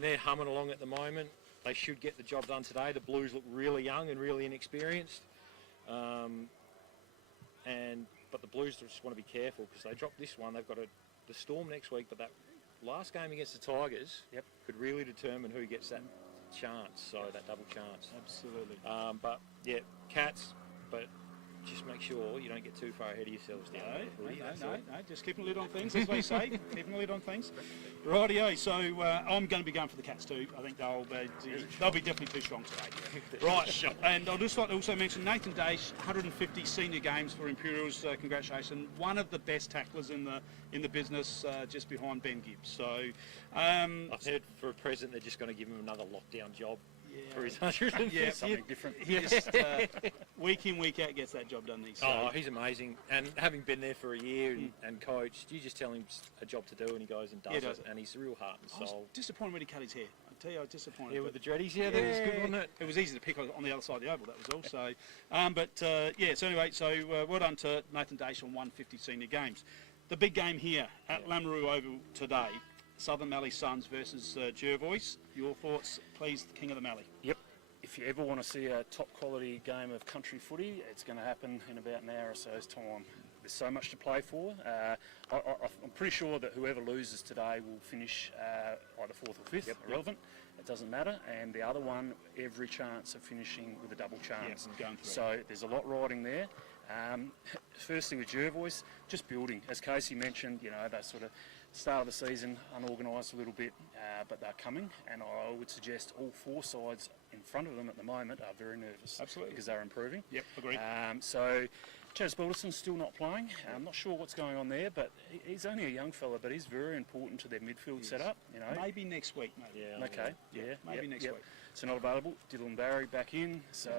they're humming along at the moment. They should get the job done today. The Blues look really young and really inexperienced. but the Blues just want to be careful because they dropped this one. They've got the Storm next week, but that last game against the Tigers could really determine who gets that chance, so that double chance. Absolutely. But yeah, Cats, but just make sure you don't get too far ahead of yourselves down there. No, just keeping a lid on things, as we say, keeping a lid on things. Rightio, so I'm going to be going for the Cats too. I think they'll be definitely too strong today. Right, and I'd just like to also mention Nathan Dace, 150 senior games for Imperials. Congratulations, one of the best tacklers in the business, just behind Ben Gibbs. So I've heard for a present they're just going to give him another lockdown job. For his 150. Something different. He just week in, week out gets that job done. He's amazing. And having been there for a year and coached, you just tell him a job to do and he goes and does it. And he's a real heart and soul. I was disappointed when he cut his hair. I tell you, I was disappointed. Yeah, with the dreadies, that was good, wasn't it? It was easy to pick on the other side of the oval, that was all. So, so anyway, well done to Nathan Dace on 150 senior games. The big game here at Lameroo Oval today. Southern Mallee Suns versus Jervois. Your thoughts, please, the King of the Mallee. Yep. If you ever want to see a top quality game of country footy, it's going to happen in about an hour or so's time. There's so much to play for. I'm pretty sure that whoever loses today will finish either 4th or 5th, irrelevant. It doesn't matter. And the other one, every chance of finishing with a double chance. So there's a lot riding there. Firstly with Jervois, just building. As Casey mentioned, they sort of start of the season unorganised a little bit, but they're coming, and I would suggest all 4 sides in front of them at the moment are very nervous. Absolutely. Because they're improving. Yep, agreed. So Chaz Balderson's still not playing. I'm not sure what's going on there, but he's only a young fella, but he's very important to their midfield setup. Maybe next week, maybe. Yeah. Okay. Yeah. Maybe next week. So not available. Dylan Barry back in. So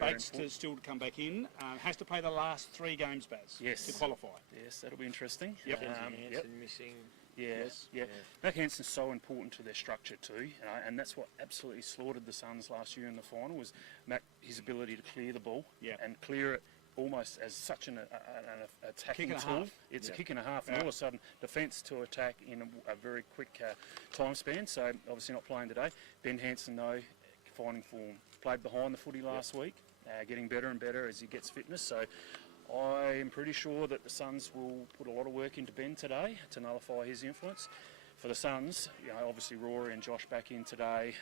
Bates still to come back in. Has to play the last 3 games, Baz. Yes. To qualify. Yes, that'll be interesting. Yep. Hansen missing. Yes. Mac Hansen's so important to their structure too, and that's what absolutely slaughtered the Suns last year in the final was his ability to clear the ball and clear it almost as such an attacking tool. It's a kick and a half, and all of a sudden defence to attack in a very quick time span. So obviously not playing today. Ben Hansen though, finding form, played behind the footy last week, getting better and better as he gets fitness. So I am pretty sure that the Suns will put a lot of work into Ben today to nullify his influence. For the Suns, obviously Rory and Josh back in today.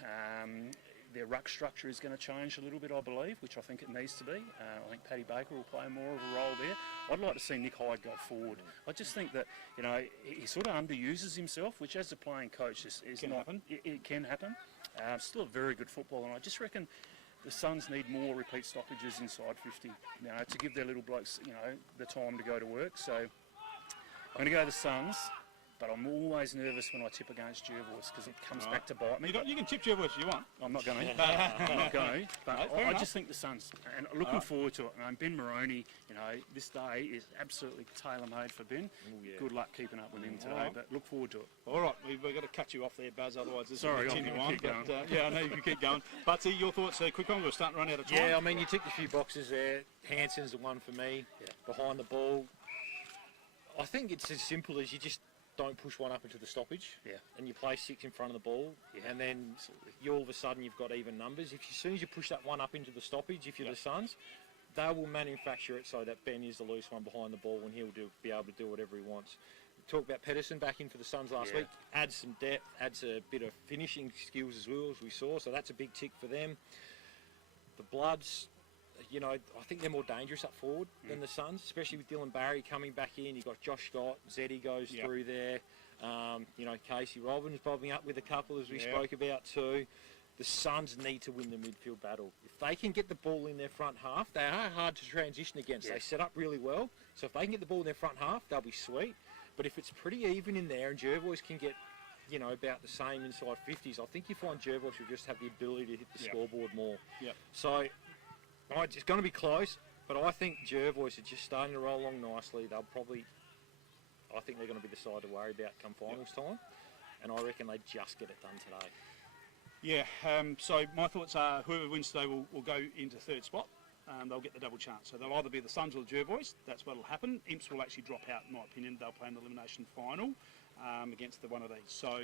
Their ruck structure is going to change a little bit, I believe, which I think it needs to be. I think Paddy Baker will play more of a role there. I'd like to see Nick Hyde go forward. I just think that, he sort of underuses himself, which as a playing coach is not... Happen. It can happen. Still a very good footballer, and I just reckon the Suns need more repeat stoppages inside 50, to give their little blokes, the time to go to work. So I'm going to go the Suns. But I'm always nervous when I tip against Jervois because it comes back to bite me. You can tip Jervois if you want. I'm not going to. I'm not going to. But I just think the Suns, and looking forward to it. And Ben Moroney, this day is absolutely tailor-made for Ben. Good luck keeping up with him today, but look forward to it. All right, we've got to cut you off there, Buzz, otherwise this Sorry, will continue I'll on. keep going. I know you can keep going. But your thoughts, quick on, we're starting to run out of time. Yeah, I mean, you ticked a few boxes there. Hansen's the one for me, behind the ball. I think it's as simple as you just don't push one up into the stoppage, and you play 6 in front of the ball, and then you all of a sudden you've got even numbers. As soon as you push that one up into the stoppage, if you're the Suns, they will manufacture it so that Ben is the loose one behind the ball, and he'll be able to do whatever he wants. Talk about Pedersen back in for the Suns last week, adds some depth, adds a bit of finishing skills as well, as we saw, so that's a big tick for them. The Bloods, I think they're more dangerous up forward than the Suns, especially with Dylan Barry coming back in. You've got Josh Scott, Zeddy goes through there. Casey Robbins bobbing up with a couple, as we spoke about too. The Suns need to win the midfield battle. If they can get the ball in their front half, they are hard to transition against. They set up really well. So if they can get the ball in their front half, they'll be sweet. But if it's pretty even in there and Jervois can get, about the same inside 50s, I think you find Jervois will just have the ability to hit the scoreboard more. So it's going to be close, but I think Jervois are just starting to roll along nicely. I think they're going to be the side to worry about come finals time, and I reckon they just get it done today. Yeah, so my thoughts are whoever wins today will go into 3rd spot. They'll get the double chance. So they'll either be the Suns or the Jervois. That's what will happen. Imps will actually drop out, in my opinion. They'll play in the elimination final against one of these. So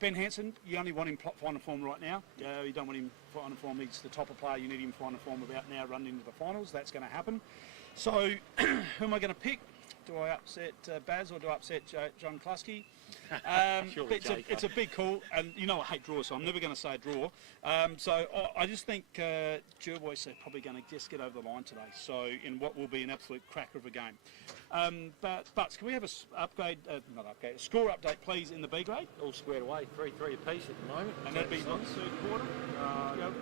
Ben Hansen, you only want him finding form right now. You don't want him finding form. He's the top of player. You need him finding form about now, running into the finals. That's going to happen. So, who am I going to pick? Do I upset Baz or do I upset John Klusky? Surely It's a big call, and you know I hate draws, so I'm never going to say draw. So I just think Jervois are probably going to just get over the line today. So in what will be an absolute cracker of a game. But can we have a score update, please, in the B grade? All squared away, 3-3 apiece at the moment. And that'd be what, third quarter?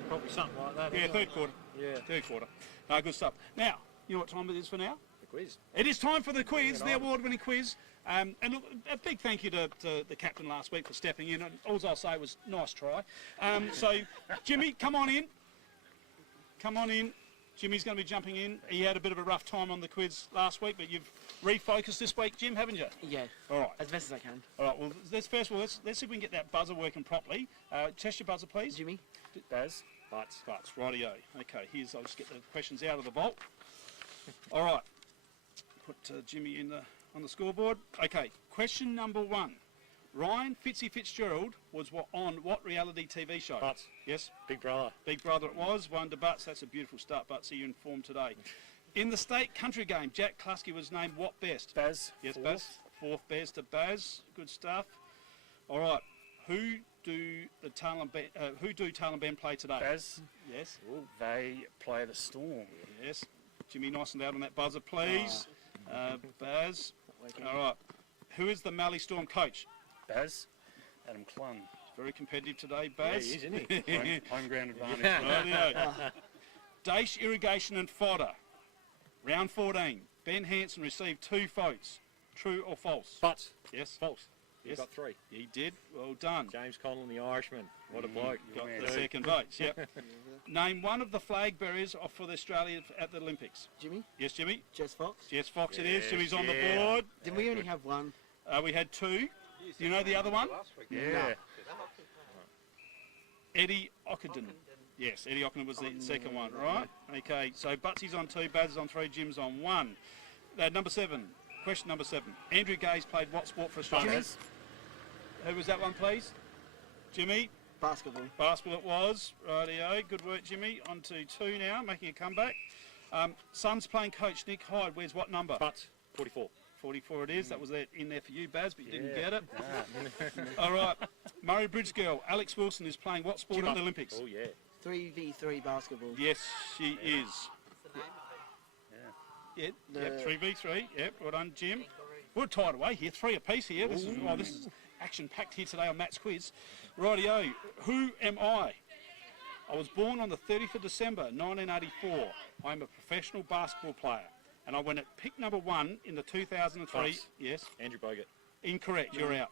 Probably something like that. Yeah, anyway. third quarter. Yeah. Third quarter. No, good stuff. Now, you know what time it is for now? The quiz. It is time for the quiz, Bring the it on. award-winning quiz. And look, a big thank you to the captain last week for stepping in. And all I'll say was, nice try. So, Jimmy, come on in. Come on in. Jimmy's going to be jumping in. He had a bit of a rough time on the quiz last week, but you've refocused this week, Jim, haven't you? Yeah. All right. As best as I can. All right. Well, let's see if we can get that buzzer working properly. Test your buzzer, please. Jimmy? Baz. Butts, rightio. Okay, I'll just get the questions out of the vault. All right. Put Jimmy on the scoreboard. Okay, question number 1. Ryan Fitzgerald was on what reality TV show? Butts. Yes? Big Brother. Big Brother it was. 1 to Butts. That's a beautiful start, Butts. You're in form today. In the state country game, Jack Klusky was named what best? Baz. Yes, fourth. Baz. 4th best to Baz. Good stuff. All right. Who do Tail and Ben play today? Baz. Yes. They play the Storm. Yes. Jimmy, nice and loud on that buzzer, please. Baz. All right. Who is the Mallee Storm coach? Baz. Adam Clun. Very competitive today, Yeah, Baz. he is, isn't he? Home ground advantage. Rightio. Dace Irrigation and Fodder. Round 14. Ben Hansen received 2 votes. True or false? Butts. Yes. False. Yes. He got 3. He did. Well done. James Conlon, the Irishman. What a bloke. Got man. the Two. second votes, yep. Name one of the flag bearers for the Australia at the Olympics. Jimmy? Yes, Jimmy? Jess Fox? Yes, Fox it is. Yes, Jimmy's on the yeah. board. Did we only have one? We had 2. Do you know the other one? Yeah. Eddie Ockenden. Yes, Eddie Ockenden was the second one, right? Okay, so Butsy's on 2, Baz is on 3, Jim's on 1. Number 7. Question number 7. Andrew Gaze played what sport for Australia? Jimmy's? Who was that one, please? Jimmy? Basketball. Basketball it was. Rightio. Good work, Jimmy. On to 2 now, making a comeback. Suns playing coach Nick Hyde. Where's what number? Butts. 44. 44 it is. That was in there for you, Baz, but you didn't get it. All right. Murray Bridge girl, Alex Wilson, is playing what sport at the Olympics? Oh, yeah. 3v3 basketball. Yes, she is. What's the name of it? Yep, 3v3. Yep, well done, Jim. We're tied away here, 3 apiece here. This is action-packed here today on Matt's quiz. Rightio, who am I? I was born on the 30th of December 1984. I'm a professional basketball player, and I went at pick number 1 in the 2003. Pass. Yes, Andrew Bogut. incorrect. You're out.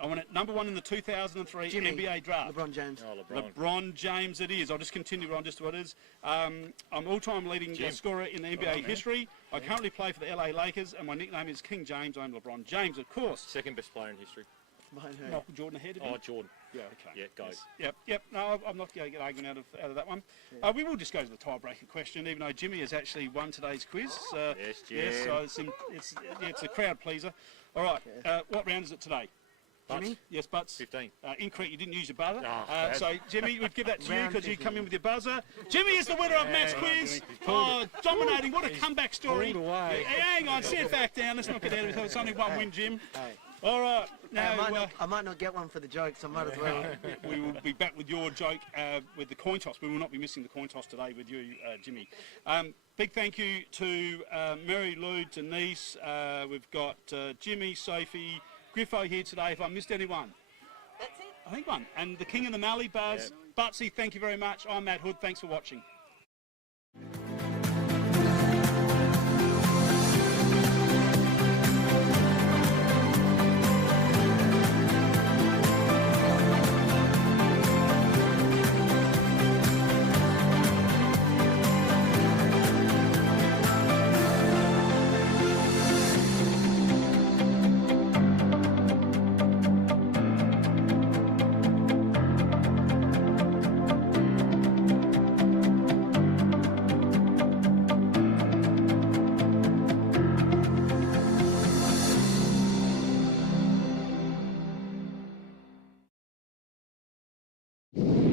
I went at number 1 in the 2003 Jimmy. NBA draft. LeBron James. Oh, LeBron. LeBron James it is. I'll just continue on just what it is. I'm all-time leading scorer in the NBA history. I currently play for the LA Lakers, and my nickname is King James. I'm LeBron James, of course. Second best player in history. Behind her. Michael Jordan ahead of him. Oh, Jordan. Yeah, okay. Yeah, go. Yep. No, I'm not going to get argument out of that one. We will just go to the tiebreaker question, even though Jimmy has actually won today's quiz. Yes, Jim. Yes, so it's a crowd pleaser. All right. What round is it today? Jimmy? Yes, Butts. 15. Incorrect. You didn't use your buzzer. Oh, bad. So Jimmy, we'd give that to you Round because you come 15. in with your buzzer. Jimmy is the winner of Matt's quiz. Oh, dominating! What a comeback story. pulled away. Yeah, hang on, sit back down. Let's not get out of it. It's only one win, Jim. Hey. All right. Now I might not get one for the jokes, I might as well. we will be back with your joke with the coin toss. We will not be missing the coin toss today with you, Jimmy. Big thank you to Mary Lou, Denise. We've got Jimmy, Sophie, Griffo here today. If I missed anyone, That's it. I think one. And the King of the Mallee, Buzz. Butsy, thank you very much. I'm Matt Hood. Thanks for watching.